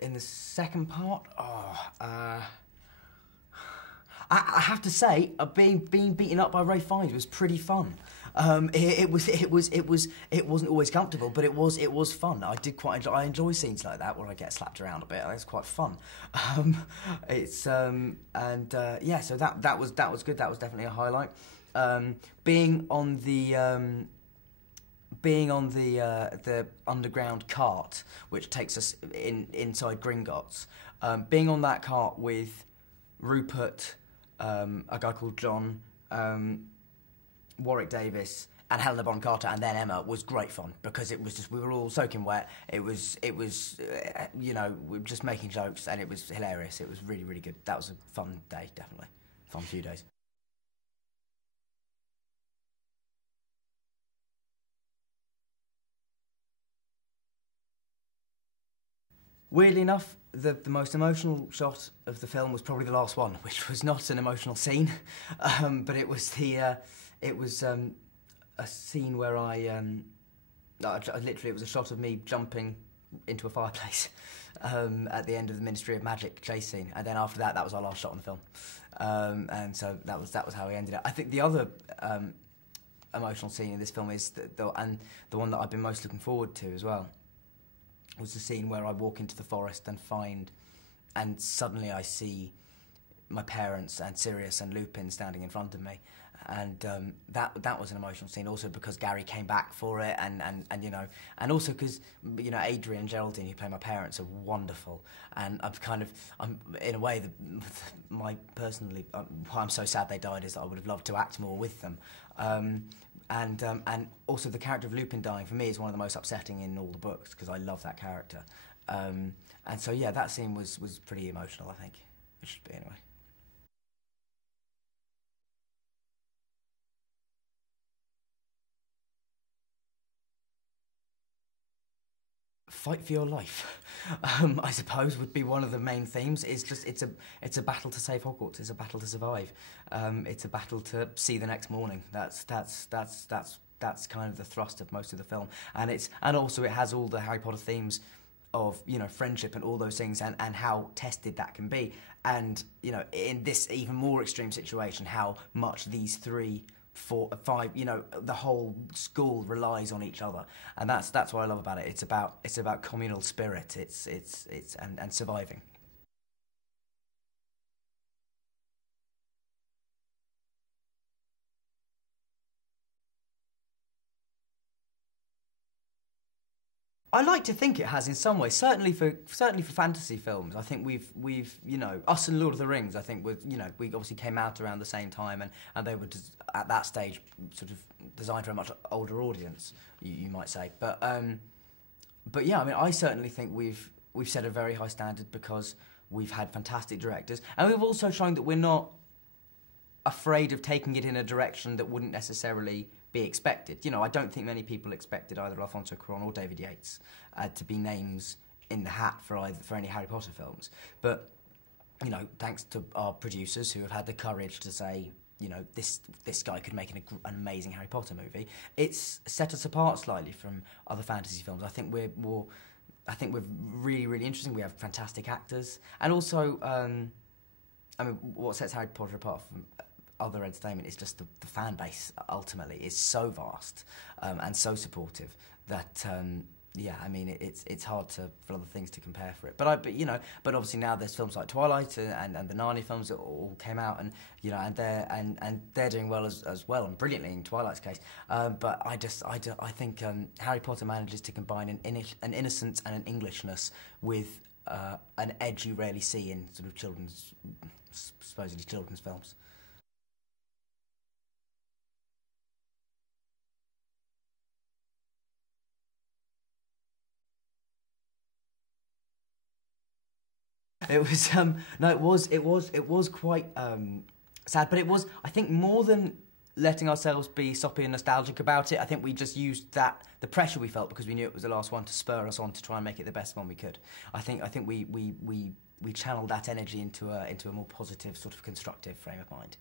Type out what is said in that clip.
In the second part, I have to say, being beaten up by Ray Fiennes was pretty fun. It wasn't always comfortable, but it was fun. I did quite enjoy. I enjoy scenes like that where I get slapped around a bit. It's quite fun. Yeah. So that was good. That was definitely a highlight. Being on the underground cart, which takes us inside Gringotts, being on that cart with Rupert, a guy called John, Warwick Davis, and Helena Bonham Carter, and then Emma, was great fun, because it was just, we were all soaking wet. It was you know, we were just making jokes, and it was hilarious. It was really, really good. That was a fun day, definitely. Fun few days. Weirdly enough, the most emotional shot of the film was probably the last one, which was not an emotional scene, but it was a scene where literally, it was a shot of me jumping into a fireplace at the end of the Ministry of Magic chase scene, and then after that, that was our last shot on the film, and so that was how we ended it. I think the other emotional scene in this film is the one that I've been most looking forward to as well, was the scene where I walk into the forest and suddenly I see my parents and Sirius and Lupin standing in front of me, and that was an emotional scene, also because Gary came back for it, and you know, and also because, you know, Adrian and Geraldine, who play my parents, are wonderful, and I'm in a way, personally, why I'm so sad they died is that I would have loved to act more with them. And also the character of Lupin dying, for me, is one of the most upsetting in all the books, because I love that character. And so, yeah, that scene was pretty emotional, I think. It should be, anyway. Fight for your life, I suppose, would be one of the main themes. It's a battle to save Hogwarts. It's a battle to survive. It's a battle to see the next morning. That's kind of the thrust of most of the film, and also it has all the Harry Potter themes of, you know, friendship and all those things, and how tested that can be, and, you know, in this even more extreme situation, how much these 3, 4, 5, you know, the whole school relies on each other, and that's what I love about it. It's about communal spirit. And surviving. I like to think it has in some ways. Certainly for fantasy films, I think we've you know, us and Lord of the Rings, I think, you know, we obviously came out around the same time, and they were at that stage sort of designed for a much older audience, you might say. But yeah, I mean, I certainly think we've set a very high standard, because we've had fantastic directors, and we've also shown that we're not afraid of taking it in a direction that wouldn't necessarily be expected. You know, I don't think many people expected either Alfonso Cuarón or David Yates to be names in the hat for any Harry Potter films. But, you know, thanks to our producers, who have had the courage to say, you know, this guy could make an amazing Harry Potter movie, it's set us apart slightly from other fantasy films. I think we're really, really interesting. We have fantastic actors, and also, I mean, what sets Harry Potter apart from other entertainment is just the fan base. Ultimately, is so vast and so supportive that yeah, I mean, it's hard for other things to compare for it. But you know, but obviously now there's films like Twilight and the Narnia films that all came out, and, you know, and they're doing well as well, and brilliantly in Twilight's case. But I think Harry Potter manages to combine an innocence and an Englishness with an edge you rarely see in sort of supposedly children's films. It was no, it was quite sad, but it was, I think, more than letting ourselves be soppy and nostalgic about it. I think we just used the pressure we felt, because we knew it was the last one, to spur us on to try and make it the best one we could. I think we channeled that energy into a more positive, sort of constructive frame of mind.